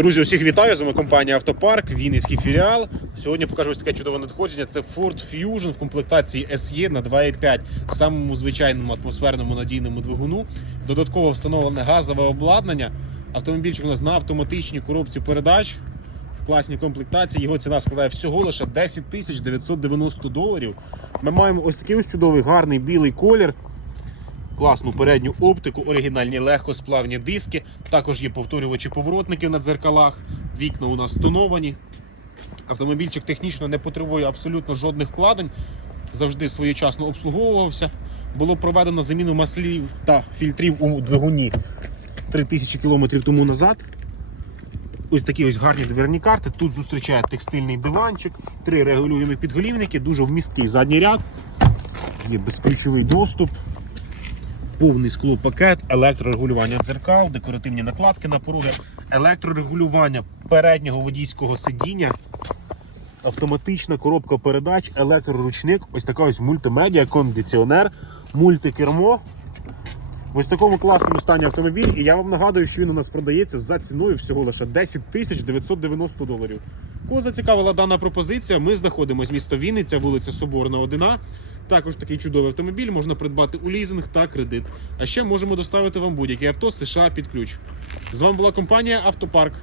Друзі, усіх вітаю! З вами компанія Автопарк, Вінницький філіал. Сьогодні покажу ось таке чудове надходження. Це Ford Fusion в комплектації SE на 2.5, самому звичайному атмосферному надійному двигуну. Додатково встановлене газове обладнання. Автомобільчик у нас на автоматичній коробці передач. В класній комплектації його ціна складає всього лише 10 тисяч 990 доларів. Ми маємо ось такий ось чудовий гарний білий колір класну передню оптику, оригінальні легкосплавні диски. Також є повторювачі поворотників на дзеркалах. Вікна у нас тоновані. Автомобільчик технічно не потребує абсолютно жодних вкладень. Завжди своєчасно обслуговувався. Було проведено заміну маслів та фільтрів у двигуні 3000 км тому назад. Ось такі ось гарні дверні карти. Тут зустрічає текстильний диванчик, три регулюємі підголівники, дуже вмісткий задній ряд. Є безключовий доступ повний склопакет, електрорегулювання дзеркал, декоративні накладки на пороги, електрорегулювання переднього водійського сидіння, автоматична коробка передач, електроручник, ось така ось мультимедіа, кондиціонер, мультикермо. В ось такому класному стані автомобіль, і я вам нагадую, що він у нас продається за ціною всього лише 10 тисяч 990 доларів. Кого зацікавила дана пропозиція, ми знаходимося місто Вінниця, вулиця Соборна, 1. Також такий чудовий автомобіль можна придбати у лізинг та кредит. А ще можемо доставити вам будь-яке авто з США під ключ. З вами була компанія Автопарк.